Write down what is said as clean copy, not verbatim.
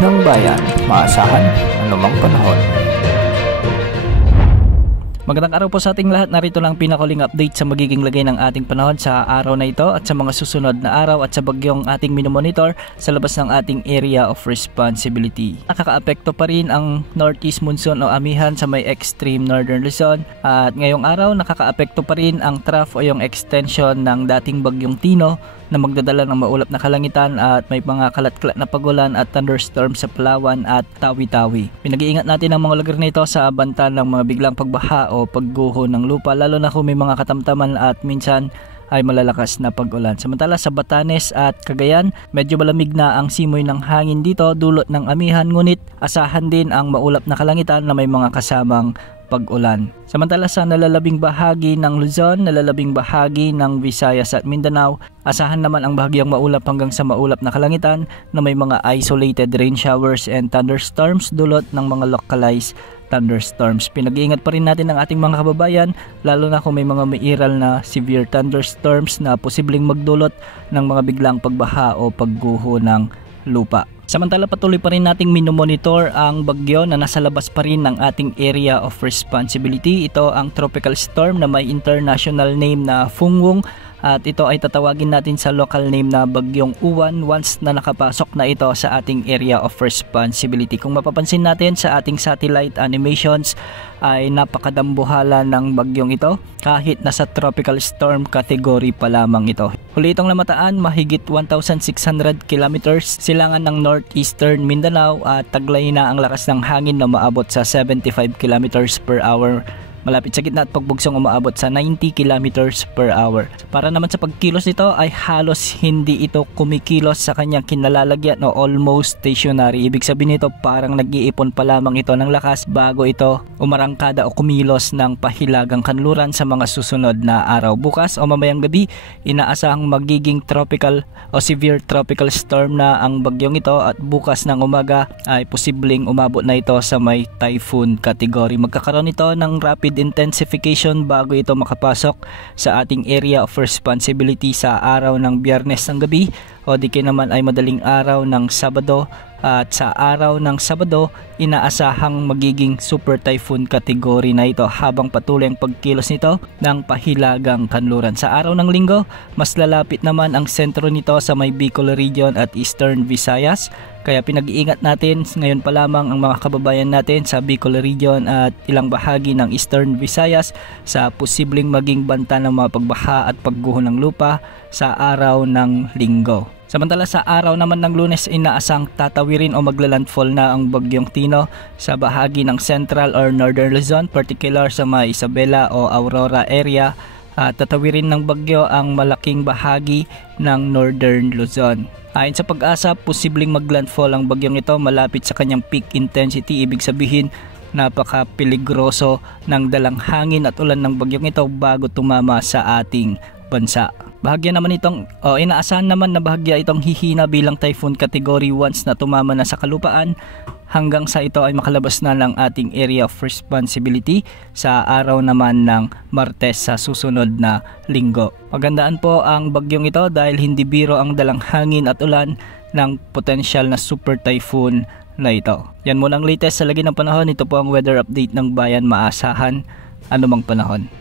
ng bayan, maasahan anumang panahon. Magandang araw po sa ating lahat. Narito lang pinakuling update sa magiging lagay ng ating panahon sa araw na ito at sa mga susunod na araw at sa bagyong ating minomonitor sa labas ng ating area of responsibility. Nakakaapekto pa rin ang northeast monsoon o amihan sa may extreme northern Luzon at ngayong araw nakakaapekto pa rin ang trough o yung extension ng dating bagyong Tino na magdadala ng maulap na kalangitan at may mga kalat-kalat na pagulan at thunderstorm sa Palawan at Tawi-Tawi. Pinag-iingat natin ang mga lugar nito sa banta ng mga biglang pagbaha o pagguho ng lupa, lalo na kung may mga katamtaman at minsan ay malalakas na pag-ulan. Samantala sa Batanes at Cagayan, medyo malamig na ang simoy ng hangin dito dulot ng amihan, ngunit asahan din ang maulap na kalangitan na may mga kasamang pag-ulan. Samantala sa nalalabing bahagi ng Luzon, nalalabing bahagi ng Visayas at Mindanao, asahan naman ang bahagyang maulap hanggang sa maulap na kalangitan na may mga isolated rain showers and thunderstorms dulot ng mga localized thunderstorms. Pinag-iingat pa rin natin ang ating mga kababayan, lalo na kung may mga mairal na severe thunderstorms na posibleng magdulot ng mga biglang pagbaha o pagguho ng lupa. Samantala patuloy pa rin nating minomonitor ang bagyo na nasa labas pa rin ng ating area of responsibility. Ito ang tropical storm na may international name na Fungwong at ito ay tatawagin natin sa local name na Bagyong Uwan once na nakapasok na ito sa ating area of responsibility. Kung mapapansin natin sa ating satellite animations ay napakadambuhala ng bagyong ito kahit nasa tropical storm category pa lamang ito. Huli itong namataan mahigit 1,600 kilometers silangan ng northeastern Mindanao at taglay na ang lakas ng hangin na maabot sa 75 kilometers per hour. Malapit sa gitna at pagbugsong umaabot sa 90 kilometers per hour. Para naman sa pagkilos nito ay halos hindi ito kumikilos sa kanyang kinalalagyan o almost stationary. Ibig sabihin nito parang nag-iipon pa lamang ito ng lakas bago ito umarangkada o kumilos ng pahilagang kanluran sa mga susunod na araw. Bukas o mamayang gabi, inaasahang magiging tropical o severe tropical storm na ang bagyong ito at bukas ng umaga ay posibleng umabot na ito sa may typhoon category. Magkakaroon ito ng rapid intensification bago ito makapasok sa ating area of responsibility sa araw ng Biyernes ng gabi o di kaya naman ay madaling araw ng Sabado. At sa araw ng Sabado, inaasahang magiging super typhoon category na ito habang patuloy ang pagkilos nito ng pahilagang kanluran. Sa araw ng Linggo, mas lalapit naman ang sentro nito sa may Bicol region at Eastern Visayas. Kaya pinag-iingat natin ngayon pa lamang ang mga kababayan natin sa Bicol region at ilang bahagi ng Eastern Visayas sa posibleng maging banta ng mga pagbaha at pagguho ng lupa sa araw ng Linggo. Samantala sa araw naman ng Lunes, inaasang tatawirin o maglalandfall na ang bagyong Tino sa bahagi ng Central or Northern Luzon, particular sa mga Isabela o Aurora area. At tatawirin ng bagyo ang malaking bahagi ng Northern Luzon. Ayon sa Pag-asa, posibleng maglandfall ang bagyong ito malapit sa kanyang peak intensity. Ibig sabihin, napaka-peligroso ng dalang hangin at ulan ng bagyong ito bago tumama sa ating bansa. Bahagya naman inaasahan naman na bahagya itong hihina bilang typhoon category once na tumama na sa kalupaan hanggang sa ito ay makalabas na ng ating area of responsibility sa araw naman ng Martes sa susunod na linggo. Magandaan po ang bagyong ito dahil hindi biro ang dalang hangin at ulan ng potensyal na super typhoon na ito. Yan muna ang latest sa lagi ng panahon. Ito po ang weather update ng bayan, maasahan anumang panahon.